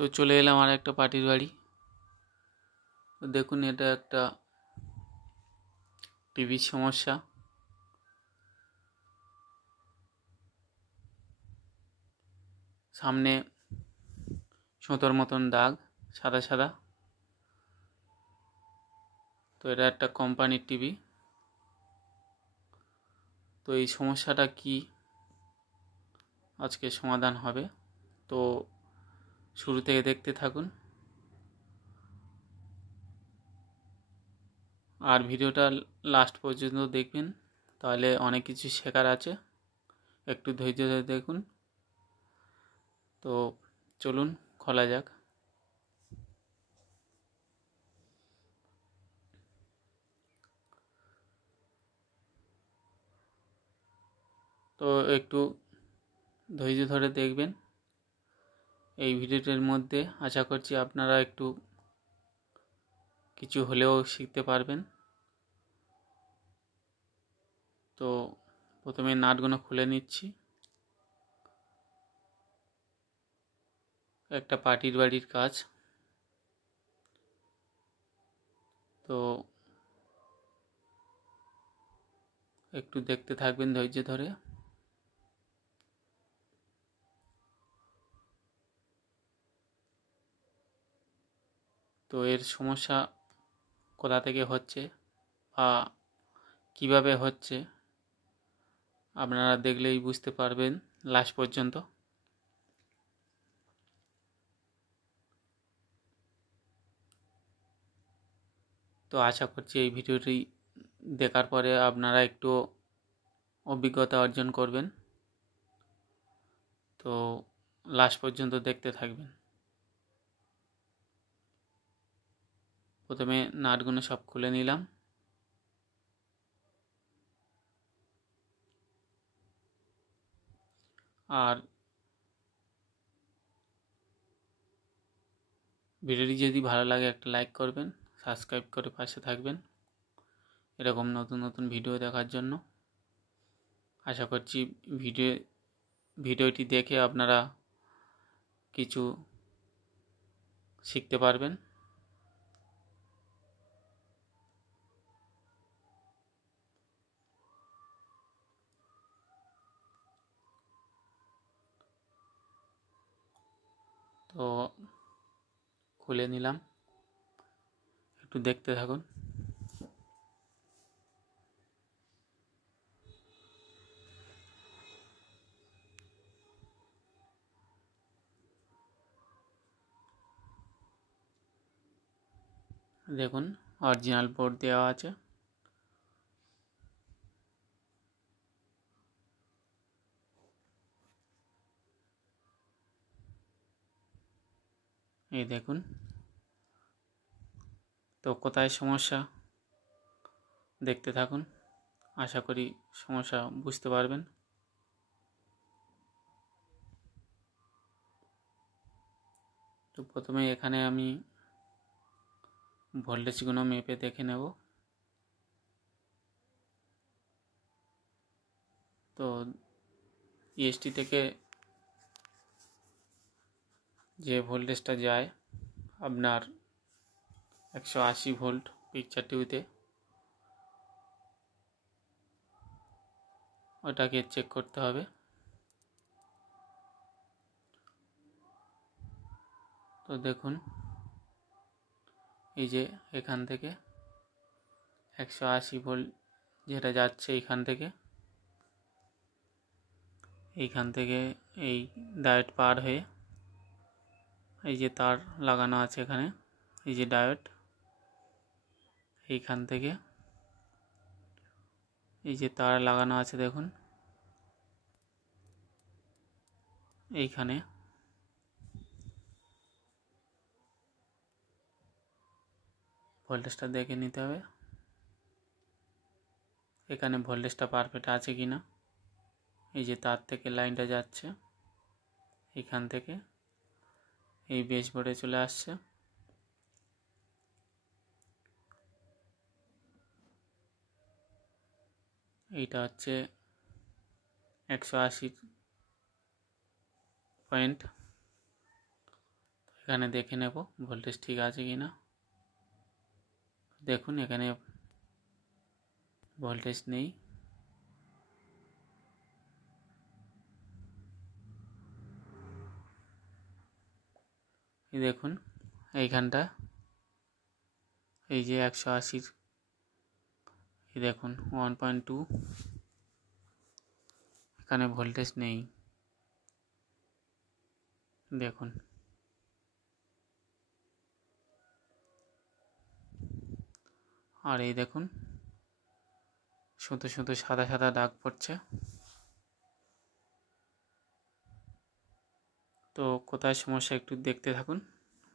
তো চলে এলাম আর একটা পার্টির বাড়ি। তো দেখুন, এটা একটা টিভির সমস্যা। সামনে সুতোর মতন দাগ, সাদা সাদা। তো এটা একটা কোম্পানির টিভি। তো এই সমস্যাটা কি আজকে সমাধান হবে, তো শুরু থেকে দেখতে থাকুন। আর ভিডিওটা লাস্ট পর্যন্ত দেখবেন, তাহলে অনেক কিছু শেখার আছে। একটু ধৈর্য ধরে দেখুন। তো চলুন খোলা যাক। তো একটু ধৈর্য ধরে দেখবেন। এই ভিডিওটির মধ্যে আশা করছি আপনারা একটু কিছু হলেও শিখতে পারবেন। তো প্রথমে নাটগুলো খুলে নিচ্ছি। একটা পার্টির বাড়ির কাজ। তো একটু দেখতে থাকবেন ধৈর্য ধরে। তো এর সমস্যা কোথা থেকে হচ্ছে বা কীভাবে হচ্ছে আপনারা দেখলেই বুঝতে পারবেন লাস্ট পর্যন্ত। তো আশা করছি এই ভিডিওটি দেখার পরে আপনারা একটু অভিজ্ঞতা অর্জন করবেন। তো লাস্ট পর্যন্ত দেখতে থাকবেন। প্রথমে নাটগুলো সব খুলে নিলাম। আর ভিডিওটি যদি ভালো লাগে একটা লাইক করবেন, সাবস্ক্রাইব করে পাশে থাকবেন এরকম নতুন নতুন ভিডিও দেখার জন্য। আশা করছি ভিডিওটি দেখে আপনারা কিছু শিখতে পারবেন। তো খুলে নিলাম, একটু দেখতে থাকুন। দেখুন, অরিজিনাল বোর্ড দেওয়া আছে। এই দেখুন। তো কোথায় সমস্যা দেখতে থাকুন, আশা করি সমস্যা বুঝতে পারবেন। তো প্রথমে এখানে আমি ভোল্টেজগুলো মেপে দেখে নেব। তো ইএসটি থেকে যে ভোল্টেজটা যায় আপনার 180 ভোল্ট পিকচার টিভিতে, ওটাকে চেক করতে হবে। তো দেখুন, এই যে এখান থেকে 180 ভোল্ট যেটা যাচ্ছে এইখান থেকে এই ডায়োড পার হয়ে এই যে তার লাগানো আছে এখানে, এই যে ডায়োড, এইখান থেকে এই যে তার লাগানো আছে দেখুন, এইখানে ভোল্টেজটা দেখে নিতে হবে এখানে ভোল্টেজটা পারফেক্ট আছে কি না। এই যে তার থেকে লাইনটা যাচ্ছে এইখান থেকে এই বেসবোর্ডে চলে আসছে। এইটা হচ্ছে 180 পয়েন্ট। এখানে দেখে নেব ভোল্টেজ ঠিক আছে কি না। দেখুন এখানে ভোল্টেজ নেই। দেখুন এইখানটা এই যে 180 দেখুন 1.2 এখানে ভোল্টেজ নেই। দেখুন আর এই দেখুন শুধু শুধু সাদা সাদা দাগ পড়ছে। তো কোথায় সমস্যা একটু দেখতে থাকুন,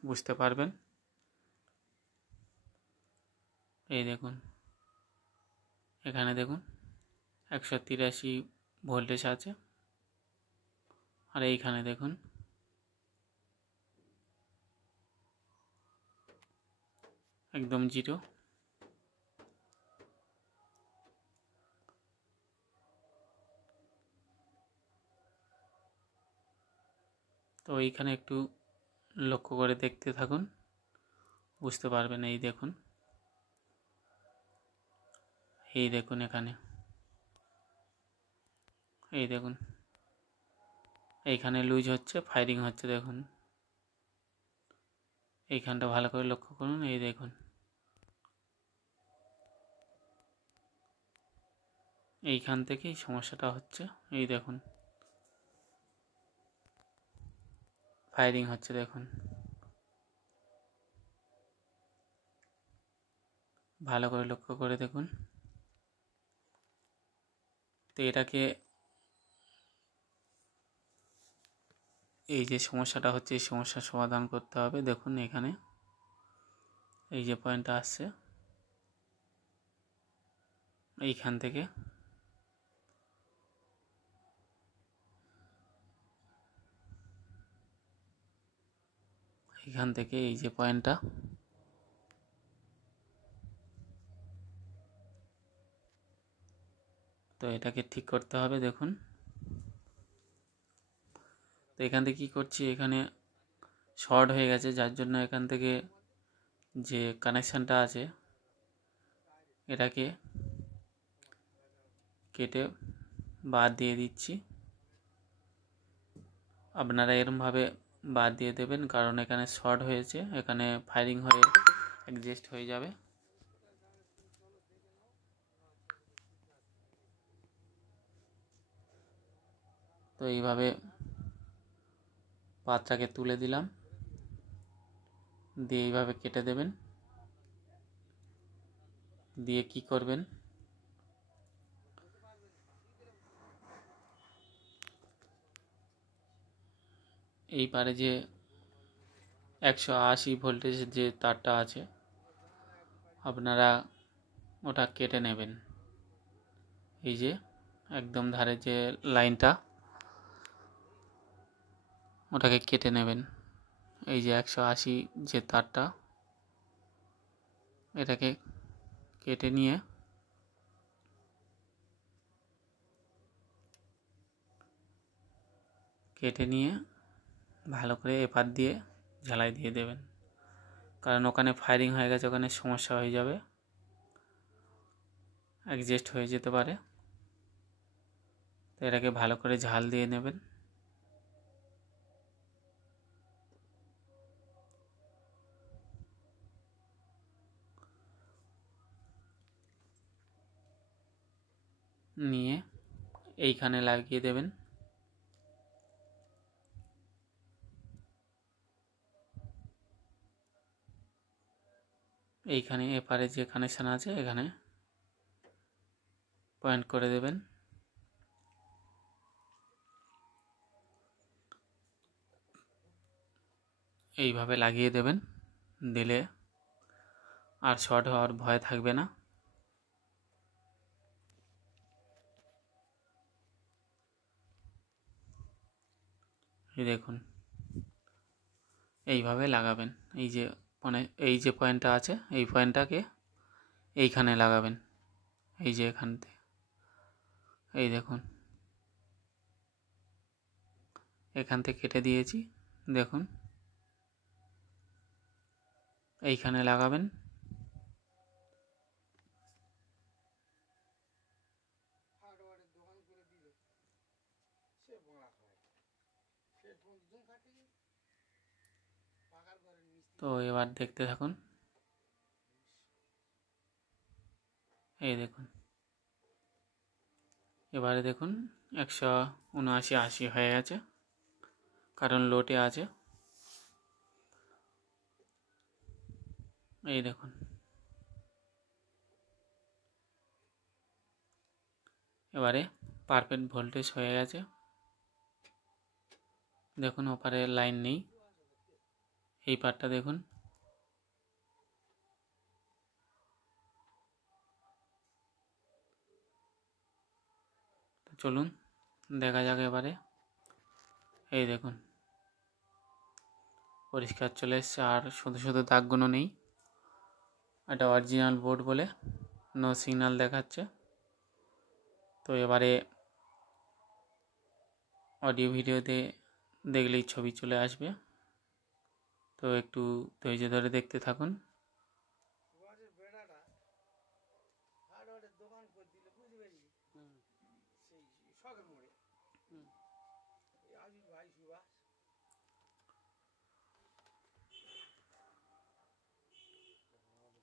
বুঝতে পারবেন। এই দেখুন এখানে দেখুন 183 ভোল্টেজ আছে, আর এইখানে দেখুন একদম জিরো। তো এইখানে একটু লক্ষ্য করে দেখতে থাকুন, বুঝতে পারবেন। এই দেখুন এখানে এই দেখুন এইখানে লুজ হচ্ছে, ফায়ারিং হচ্ছে। দেখুন এইখানটা ভালো করে লক্ষ্য করুন। এই দেখুন এইখান থেকেই সমস্যাটা হচ্ছে। এই দেখুন ফায়ারিং হচ্ছে, দেখুন ভালো করে লক্ষ্য করে দেখুন। তো এটাকে এই যে সমস্যাটা হচ্ছে এই সমস্যার সমাধান করতে হবে। দেখুন এখানে এই যে পয়েন্টটা আসছে এইখান থেকে এই যে পয়েন্টটা, তো এটাকে ঠিক করতে হবে। দেখুন তো এখান থেকে কী করছি, এখানে শর্ট হয়ে গেছে, যার জন্য এখান থেকে যে কানেকশানটা আছে এটাকে কেটে বাদ দিয়ে দিচ্ছি। আপনারা এরমভাবে বাদ দিয়ে দেবেন, কারণ এখানে শর্ট হয়েছে, এখানে ফায়ারিং হয়ে অ্যাডজাস্ট হয়ে যাবে। তো এইভাবে পাতটাকে তুলে দিলাম, দিয়ে এইভাবে কেটে দেবেন। দিয়ে কি করবেন, এই পারে যে 180 ভোল্টেজের যে তারটা আছে আপনারা ওটা কেটে নেবেন। এই যে একদম ধারে যে লাইনটা ওটাকে কেটে নেবেন। এই যে 180 যে তারটা এটাকে কেটে নিয়ে ভালো করে এপার দিয়ে ঝালাই দিয়ে দেবেন, কারণ ওখানে ফায়ারিং হয়ে গেছে, ওখানে সমস্যা হয়ে যাবে, অ্যাডজাস্ট হয়ে যেতে পারে। তো এটাকে ভালো করে ঝাল দিয়ে নেবেন। নিয়ে এইখানে লাগিয়ে দেবেন। এইখানে এপারে যে কানেকশান আছে এখানে পয়েন্ট করে দেবেন। এইভাবে লাগিয়ে দেবেন, দিলে আর শর্ট হওয়ার ভয় থাকবে না। এই দেখুন এইভাবে লাগাবেন। এই যে পয়েন্টটা আছে এই পয়েন্টটাকে এইখানে লাগাবেন। এই যে এখানতে এই দেখুন এখান থেকে কেটে দিয়েছি। দেখুন এইখানে লাগাবেন। তো এবার দেখতে থাকুন। এই দেখুন, এবারে দেখুন 179 হয়ে গেছে, কারণ লোটে আছে। এই দেখুন, এবারে পারফেক্ট ভোল্টেজ হয়ে গেছে। দেখুন ওপারে লাইন নেই, এই পার্টটা দেখুন। চলুন দেখা যাক এবারে। এই দেখুন পরিষ্কার চলে এসছে, আর শুধু শুধু দাগগুলো নেই। এটা অরিজিনাল বোর্ড বলে নো সিগন্যাল দেখাচ্ছে। তো এবারে অডিও ভিডিওতে দেখলেই ছবি চলে আসবে, তো একটু ধৈর্য ধরে দেখতে থাকুন।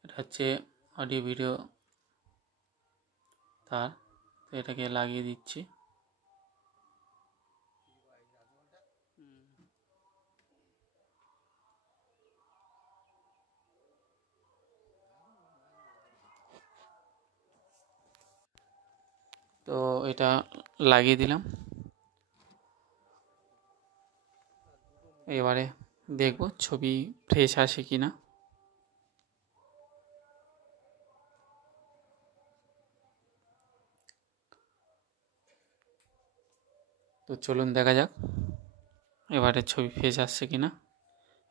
এটা হচ্ছে অডিও ভিডিও তার, তো এটাকে লাগিয়ে দিচ্ছি। তো এটা লাগিয়ে দিলাম। এবারে দেখব ছবি ফ্রেশ আসে কি না। তো চলুন দেখা যাক এবারে ছবি ফ্রেশ আসছে কি না।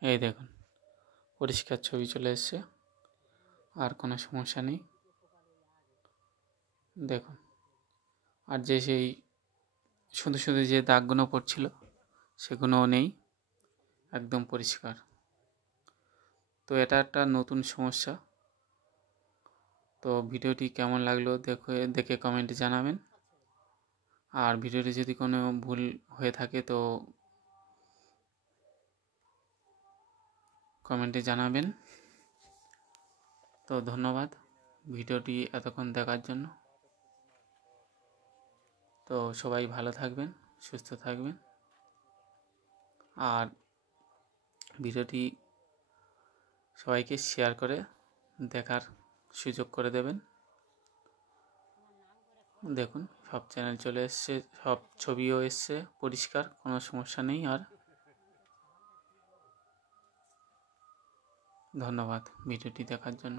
এই দেখুন পরিষ্কার ছবি চলে এসছে, আর কোনো সমস্যা নেই। দেখুন, আর যে সেই শুধু শুধু যে দাগগুলো পড়ছিল সেগুলোও নেই, একদম পরিষ্কার। তো এটা একটা নতুন সমস্যা। তো ভিডিওটি কেমন লাগলো দেখে কমেন্টে জানাবেন। আর ভিডিওটি যদি কোনো ভুল হয়ে থাকে তো কমেন্টে জানাবেন। তো ধন্যবাদ ভিডিওটি এতক্ষণ দেখার জন্য। তো সবাই ভালো থাকবেন, সুস্থ থাকবেন, আর ভিডিওটি সবাইকে শেয়ার করে দেখার সুযোগ করে দেবেন। দেখুন সব চ্যানেল চলে এসছে, সব ছবিও এসছে পরিষ্কার, কোনো সমস্যা নেই। আর ধন্যবাদ ভিডিওটি দেখার জন্য।